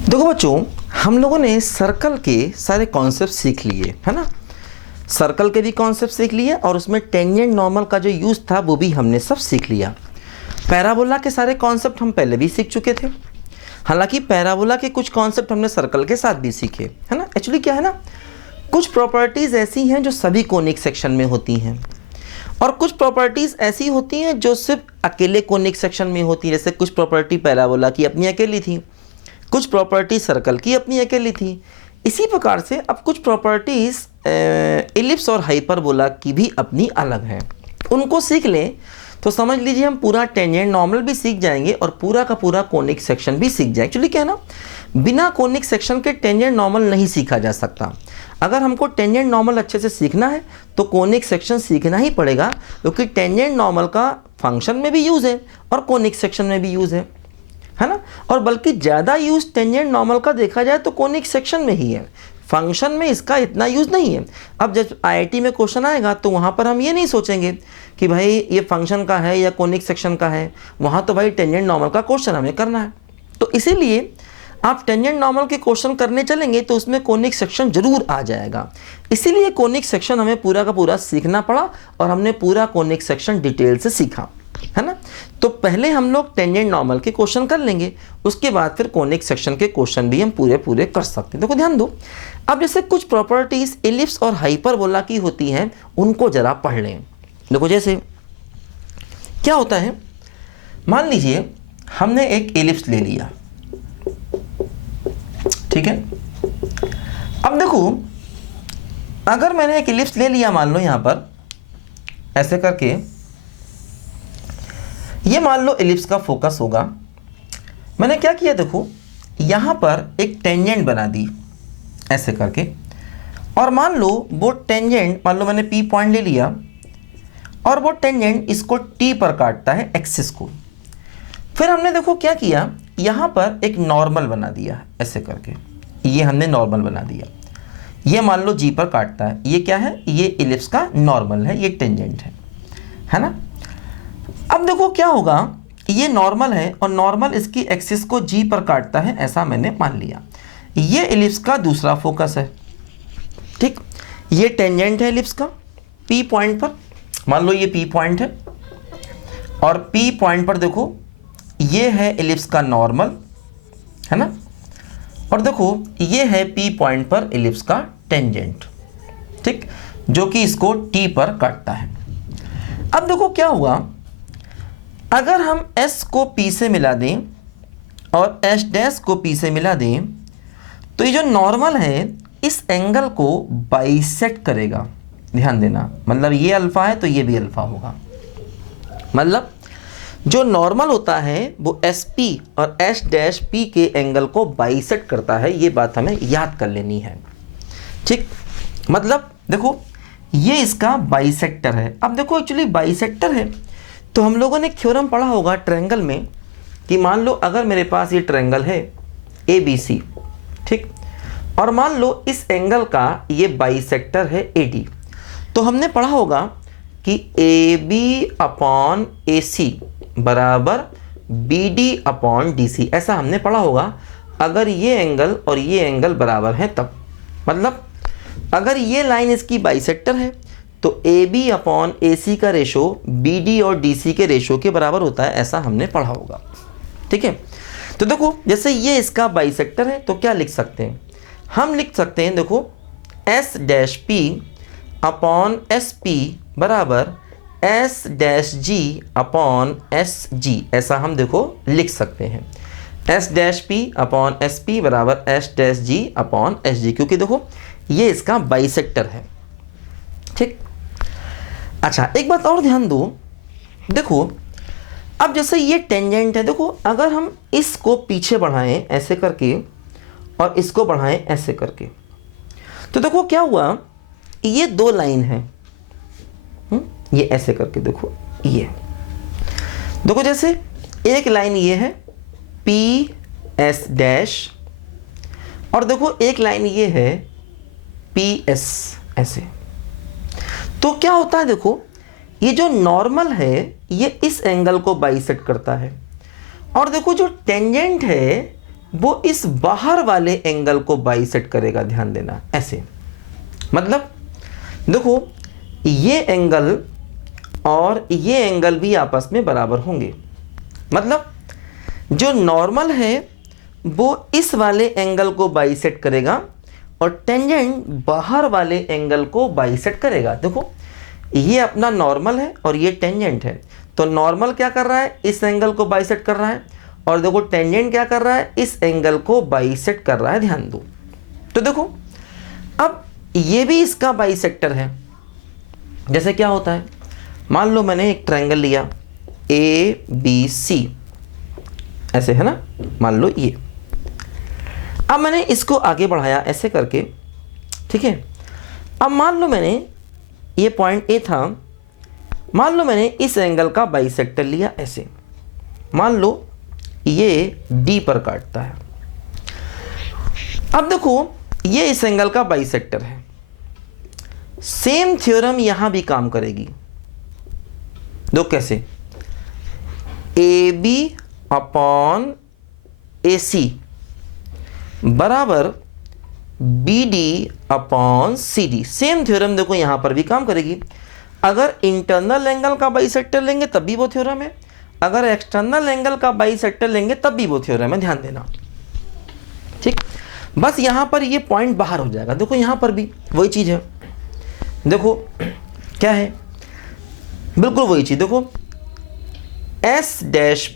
देखो बच्चों, हम लोगों ने सर्कल के सारे कॉन्सेप्ट सीख लिए है ना। सर्कल के भी कॉन्सेप्ट सीख लिए और उसमें टेंजेंट नॉर्मल का जो यूज़ था वो भी हमने सब सीख लिया। पैराबोला के सारे कॉन्सेप्ट हम पहले भी सीख चुके थे। हालांकि पैराबोला के कुछ कॉन्सेप्ट हमने सर्कल के साथ भी सीखे है ना। एक्चुअली क्या है ना, कुछ प्रॉपर्टीज़ ऐसी हैं जो सभी कोनिक सेक्शन में होती हैं और कुछ प्रॉपर्टीज़ ऐसी होती हैं जो सिर्फ अकेले कोनिक सेक्शन में होती हैं। जैसे कुछ प्रॉपर्टी पैराबोला की अपनी अकेली थी, कुछ प्रॉपर्टी सर्कल की अपनी अकेली थी। इसी प्रकार से अब कुछ प्रॉपर्टीज़ एलिप्स और हाइपरबोला की भी अपनी अलग हैं। उनको सीख लें तो समझ लीजिए हम पूरा टेंजेंट नॉर्मल भी सीख जाएंगे और पूरा का पूरा कोनिक सेक्शन भी सीख जाएंगे। एक्चुअली क्या है ना, बिना कोनिक सेक्शन के टेंजेंट नॉर्मल नहीं सीखा जा सकता। अगर हमको टेंजेंट नॉर्मल अच्छे से सीखना है तो कोनिक सेक्शन सीखना ही पड़ेगा, क्योंकि टेंजेंट नॉर्मल का फंक्शन में भी यूज़ है और कोनिक सेक्शन में भी यूज़ है ना। और बल्कि ज़्यादा यूज़ टेंजेंट नॉर्मल का देखा जाए तो कोनिक सेक्शन में ही है, फंक्शन में इसका इतना यूज़ नहीं है। अब जब आईआईटी में क्वेश्चन आएगा तो वहाँ पर हम ये नहीं सोचेंगे कि भाई ये फंक्शन का है या कोनिक सेक्शन का है, वहाँ तो भाई टेंजेंट नॉर्मल का क्वेश्चन हमें करना है। तो इसीलिए आप टेंजेंट नॉर्मल के क्वेश्चन करने चलेंगे तो उसमें कोनिक सेक्शन जरूर आ जाएगा। इसीलिए कोनिक सेक्शन हमें पूरा का पूरा सीखना पड़ा और हमने पूरा कोनिक सेक्शन डिटेल से सीखा है ना। तो पहले हम लोग टेंजेंट नॉर्मल के क्वेश्चन कर लेंगे, उसके बाद फिर कोनिक सेक्शन के क्वेश्चन भी हम पूरे पूरे कर सकते हैं। देखो ध्यान दो, अब जैसे कुछ प्रॉपर्टीज एलिप्स और हाइपरबोला की होती हैं उनको जरा पढ़ लें। देखो जैसे क्या होता है, मान लीजिए हमने एक एलिप्स ले लिया, ठीक है। अब देखो अगर मैंने एक एलिप्स ले लिया, मान लो यहां पर ऐसे करके, ये मान लो एलिप्स का फोकस होगा। मैंने क्या किया, देखो यहां पर एक टेंजेंट बना दी ऐसे करके, और मान लो वो टेंजेंट, मान लो मैंने पी पॉइंट ले लिया और वो टेंजेंट इसको टी पर काटता है, एक्सिस को। फिर हमने देखो क्या किया, यहां पर एक नॉर्मल बना दिया ऐसे करके, ये हमने नॉर्मल बना दिया। ये मान लो जी पर काटता है, ये क्या है, ये एलिप्स का नॉर्मल है, ये टेंजेंट है ना। अब देखो क्या होगा, ये नॉर्मल है और नॉर्मल इसकी एक्सिस को जी पर काटता है, ऐसा मैंने मान लिया। ये एलिप्स का दूसरा फोकस है, ठीक। ये टेंजेंट है एलिप्स का पी पॉइंट पर, मान लो ये पी पॉइंट है और पी पॉइंट पर देखो ये है एलिप्स का नॉर्मल है ना, और देखो ये है पी पॉइंट पर एलिप्स का टेंजेंट, ठीक, जो कि इसको टी पर काटता है। अब देखो क्या हुआ, अगर हम S को P से मिला दें और S डैश को P से मिला दें तो ये जो नॉर्मल है इस एंगल को बाइसेक्ट करेगा। ध्यान देना, मतलब ये अल्फा है तो ये भी अल्फा होगा। मतलब जो नॉर्मल होता है वो SP और S डैश P के एंगल को बाइसेक्ट करता है, ये बात हमें याद कर लेनी है, ठीक। मतलब देखो ये इसका बाइसेक्टर है। अब देखो एक्चुअली बाइसेक्टर है तो हम लोगों ने थ्योरम पढ़ा होगा ट्रायंगल में कि मान लो अगर मेरे पास ये ट्रायंगल है ABC, ठीक, और मान लो इस एंगल का ये बाइसेक्टर है AD, तो हमने पढ़ा होगा कि AB अपॉन AC बराबर BD अपॉन DC, ऐसा हमने पढ़ा होगा अगर ये एंगल और ये एंगल बराबर हैं तब। मतलब अगर ये लाइन इसकी बाइसेक्टर है तो AB अपॉन AC का रेशो BD और DC के रेशो के बराबर होता है, ऐसा हमने पढ़ा होगा, ठीक है। तो देखो जैसे ये इसका बाइसेक्टर है तो क्या लिख सकते हैं, हम लिख सकते हैं देखो S dash P upon SP बराबर S dash G upon SG, ऐसा हम देखो लिख सकते हैं। S dash P upon SP बराबर S dash G upon SG, क्योंकि देखो ये इसका बाइसेक्टर है, ठीक। अच्छा एक बात और ध्यान दो, देखो अब जैसे ये टेंजेंट है, देखो अगर हम इसको पीछे बढ़ाएं ऐसे करके और इसको बढ़ाएं ऐसे करके, तो देखो क्या हुआ, ये दो लाइन है, ये ऐसे करके देखो, ये देखो जैसे एक लाइन ये है PS डैश और देखो एक लाइन ये है PS ऐसे। तो क्या होता है, देखो ये जो नॉर्मल है ये इस एंगल को बाइसेक्ट करता है और देखो जो टेंजेंट है वो इस बाहर वाले एंगल को बाइसेक्ट करेगा, ध्यान देना। ऐसे मतलब देखो ये एंगल और ये एंगल भी आपस में बराबर होंगे। मतलब जो नॉर्मल है वो इस वाले एंगल को बाइसेक्ट करेगा और टेंजेंट बाहर वाले एंगल को बाइसेक्ट करेगा। देखो ये अपना नॉर्मल है और ये टेंजेंट है, तो नॉर्मल क्या कर रहा है, इस एंगल को बाइसेक्ट कर रहा है, और देखो टेंजेंट क्या कर रहा है, इस एंगल को बाइसेक्ट कर रहा है। ध्यान दो, तो देखो अब ये भी इसका बाइसेक्टर है। जैसे क्या होता है, मान लो मैंने एक ट्रायंगल लिया ABC, ऐसे है ना, मान लो ये। अब मैंने इसको आगे बढ़ाया ऐसे करके, ठीक है। अब मान लो मैंने ये पॉइंट A था, मान लो मैंने इस एंगल का बाइसेक्टर लिया ऐसे, मान लो ये D पर काटता है। अब देखो ये इस एंगल का बाइसेक्टर है, सेम थ्योरम यहां भी काम करेगी। दो कैसे, AB अपॉन AC बराबर BD upon CD। Same theorem देखो यहां पर भी काम करेगी। अगर इंटरनल एंगल का बाइसेक्टर लेंगे तब भी वो थ्योरम है, अगर एक्सटर्नल एंगल का बाइसेक्टर लेंगे तब भी वो थ्योरम है, ध्यान देना। ठीक, बस यहां पर ये पॉइंट बाहर हो जाएगा। देखो यहां पर भी वही चीज है, देखो क्या है, बिल्कुल वही चीज। देखो S'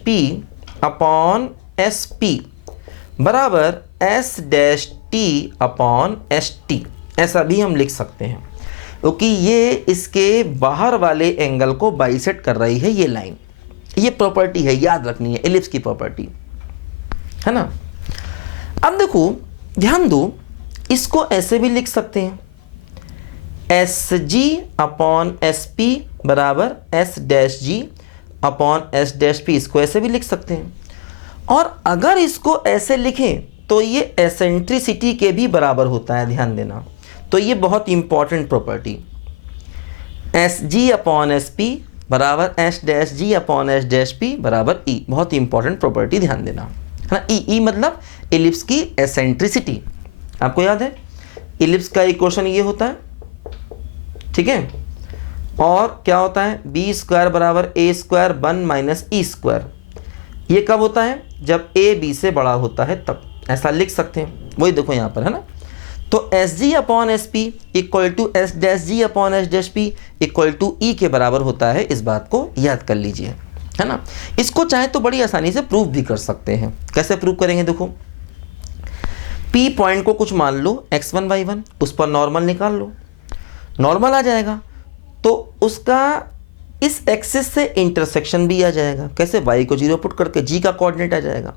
P अपॉन SP बराबर S' T अपॉन ST, ऐसा भी हम लिख सकते हैं, क्योंकि ये इसके बाहर वाले एंगल को बाइसेक्ट कर रही है ये लाइन। ये प्रॉपर्टी है, याद रखनी है, एलिप्स की प्रॉपर्टी है ना। अब देखो ध्यान दो, इसको ऐसे भी लिख सकते हैं, SG अपॉन SP बराबर S' G upon S' P, इसको ऐसे भी लिख सकते हैं। और अगर इसको ऐसे लिखें तो ये एसेंट्रिसिटी के भी बराबर होता है, ध्यान देना। तो ये बहुत important property, SG upon SP बराबर S' G upon S' P बराबर E, बहुत इंपॉर्टेंट प्रॉपर्टी, ध्यान देना है ना। E मतलब एलिप्स की एसेंट्रिसिटी। आपको याद है एलिप्स का इक्वेशन ये होता है, ठीक है। और क्या होता है, B² बराबर A² 1 माइनस E²। ये कब होता है, जब A B से बड़ा होता है तब, ऐसा लिख सकते हैं। वही देखो यहाँ पर है ना। तो SG upon SP equal to S' G upon S' P equal to E के बराबर होता है। इस बात को याद कर लीजिए, है ना। इसको चाहे तो बड़ी आसानी से प्रूव भी कर सकते हैं। कैसे प्रूव करेंगे, देखो P पॉइंट को कुछ मान लो x1 y1, उस पर नॉर्मल निकाल लो, नॉर्मल आ जाएगा तो उसका इस एक्सिस से इंटरसेक्शन भी आ जाएगा। कैसे, y को 0 पुट करके G का कोऑर्डिनेट आ जाएगा,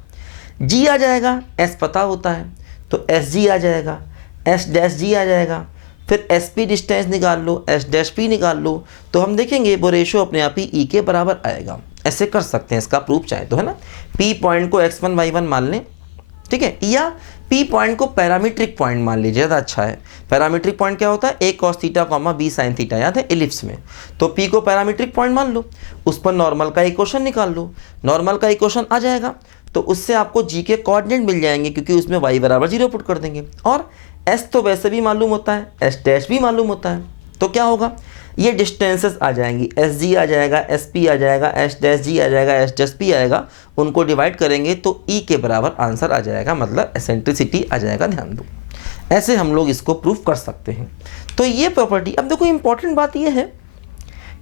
G आ जाएगा, S पता होता है तो SG आ जाएगा, S' G आ जाएगा, फिर SP डिस्टेंस निकाल लो, S' P निकाल लो, तो हम देखेंगे वो रेशो अपने आप ही E के बराबर आएगा। ऐसे कर सकते हैं इसका प्रूफ चाहे तो, है ना। P पॉइंट को x1 y1 मान लें, ठीक है, या P पॉइंट को पैरामीट्रिक पॉइंट मान लीजिए, ज़्यादा अच्छा है। पैरामीट्रिक पॉइंट क्या होता है, A cos theta B sin theta, याद है एलिप्स में। तो P को पैरामीट्रिक पॉइंट मान लो, उस पर नॉर्मल का इक्वेशन निकाल लो, नॉर्मल का इक्वेशन आ जाएगा तो उससे आपको G के कोऑर्डिनेट मिल जाएंगे, क्योंकि उसमें y बराबर 0 पुट कर देंगे। और S तो वैसे भी मालूम होता है, S' भी मालूम होता है, तो क्या होगा, ये डिस्टेंसेस आ जाएंगी, SG आ जाएगा, SP आ जाएगा, S' G आ जाएगा, S' P आएगा, उनको डिवाइड करेंगे तो E के बराबर आंसर आ जाएगा, मतलब एसेंट्रिसिटी आ जाएगा। ध्यान दो, ऐसे हम लोग इसको प्रूफ कर सकते हैं। तो ये प्रॉपर्टी, अब देखो इंपॉर्टेंट बात ये है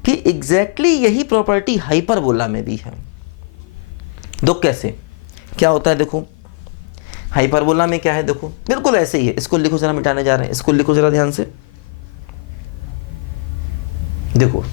कि एग्जैक्टली यही प्रॉपर्टी हाइपरबोला में भी है। दो कैसे, क्या होता है, देखो हाइपरबोला में क्या है, देखो बिल्कुल ऐसे ही है। इसको लिखो जरा, मिटाने जा रहे हैं, इसको लिखो जरा ध्यान से, देखो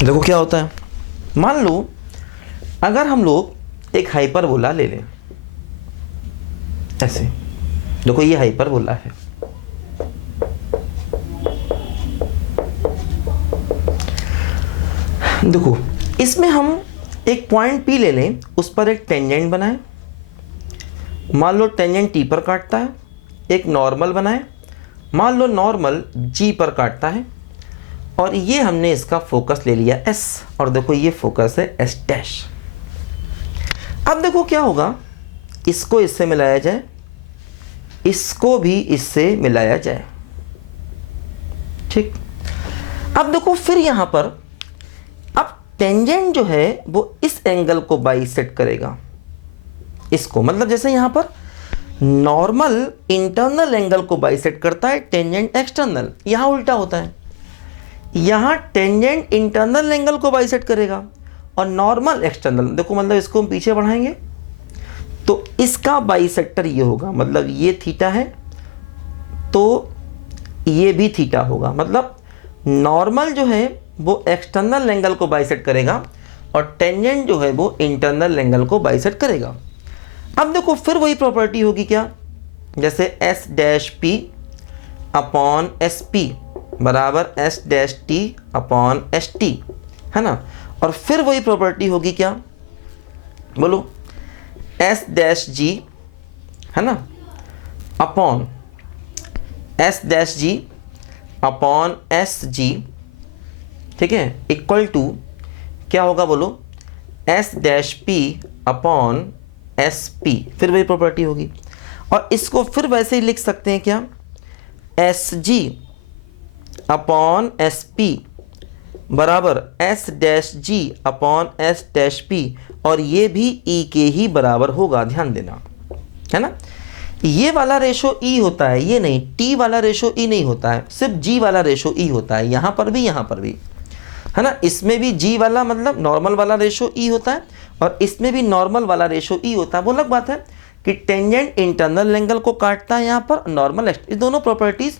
देखो क्या होता है। मान लो अगर हम लोग एक हाइपरबोला ले लें, ऐसे देखो ये हाइपरबोला है, देखो इसमें हम एक पॉइंट P ले लें, उस पर एक टेंजेंट बनाएं, मान लो टेंजेंट टी पर काटता है, एक नॉर्मल बनाए, मान लो नॉर्मल जी पर काटता है, और ये हमने इसका फोकस ले लिया एस, और देखो ये फोकस है एस डैश। अब देखो क्या होगा, इसको इससे मिलाया जाए, इसको भी इससे मिलाया जाए, ठीक। अब देखो फिर यहां पर अब टेंजेंट जो है वो इस एंगल को बाइसेक्ट करेगा, इसको, मतलब जैसे यहां पर नॉर्मल इंटरनल एंगल को बाइसेक्ट करता है, टेंजेंट एक्सटर्नल, यहां उल्टा होता है, यहां टेंजेंट इंटरनल एंगल को बाइसेक्ट करेगा और नॉर्मल एक्सटर्नल। देखो मतलब इसको हम पीछे बढ़ाएंगे तो इसका बाइसेक्टर ये होगा, मतलब ये थीटा है तो ये भी थीटा होगा, मतलब नॉर्मल जो है वो एक्सटर्नल एंगल को बाइसेक्ट करेगा और टेंजेंट जो है वो इंटरनल एंगल को बाइसेक्ट करेगा। अब देखो फिर वही प्रॉपर्टी होगी क्या, जैसे S dash P upon S P बराबर S dash T upon S T, है ना। और फिर वही प्रॉपर्टी होगी क्या, बोलो, एस डैश जी, है ना, अपॉन एस डैश जी अपॉन एस जी, ठीक है, इक्वल टू क्या होगा, बोलो, S dash P upon S P, फिर वही प्रॉपर्टी होगी। और इसको फिर वैसे ही लिख सकते हैं क्या, S G upon S P बराबर एस डैश जी अपॉन एस डैश पी, और ये भी ई के ही बराबर होगा, ध्यान देना, है ना। ये वाला रेशो ई होता है, ये नहीं, टी वाला रेशो ई नहीं होता है, सिर्फ जी वाला रेशो ई होता है, यहाँ पर भी, यहाँ पर भी, है ना। इसमें भी जी वाला मतलब नॉर्मल वाला रेशो ई होता है और इसमें भी नॉर्मल वाला रेशो ई होता है। वो अलग बात है कि टेंजेंट इंटरनल एंगल को काटता है यहाँ पर, नॉर्मल, ये दोनों प्रॉपर्टीज़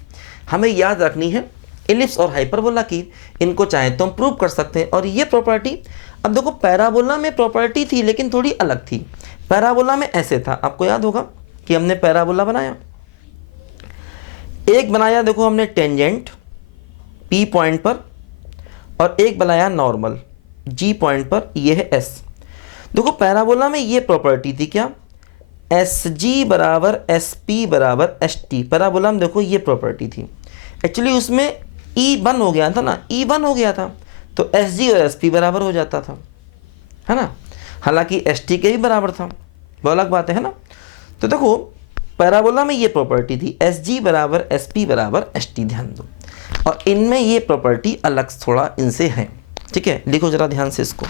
हमें याद रखनी है इलिप्स और हाइपरबोला की। इनको चाहे तो हम प्रूव कर सकते हैं। और ये प्रॉपर्टी, अब देखो पैराबोला में प्रॉपर्टी थी लेकिन थोड़ी अलग थी। पैराबोला में ऐसे था, आपको याद होगा कि हमने पैराबोला बनाया, एक बनाया देखो हमने टेंजेंट पी पॉइंट पर और एक बनाया नॉर्मल जी पॉइंट पर, ये है एस। देखो पैराबोला में ये प्रॉपर्टी थी क्या, एस जी बराबर एस पी बराबर एस टी। पैराबोला में देखो ये प्रॉपर्टी थी, एक्चुअली उसमें ई वन हो गया था ना, ई वन हो गया था तो एस जी और एस पी बराबर हो जाता था, है ना। हालांकि एस टी के भी बराबर था, वो अलग बात है ना। तो देखो पैराबोला में ये प्रॉपर्टी थी एस जी बराबर एस पी बराबर एस टी, ध्यान दो। और इनमें ये प्रॉपर्टी अलग थोड़ा इनसे है, ठीक है, लिखो जरा ध्यान से इसको।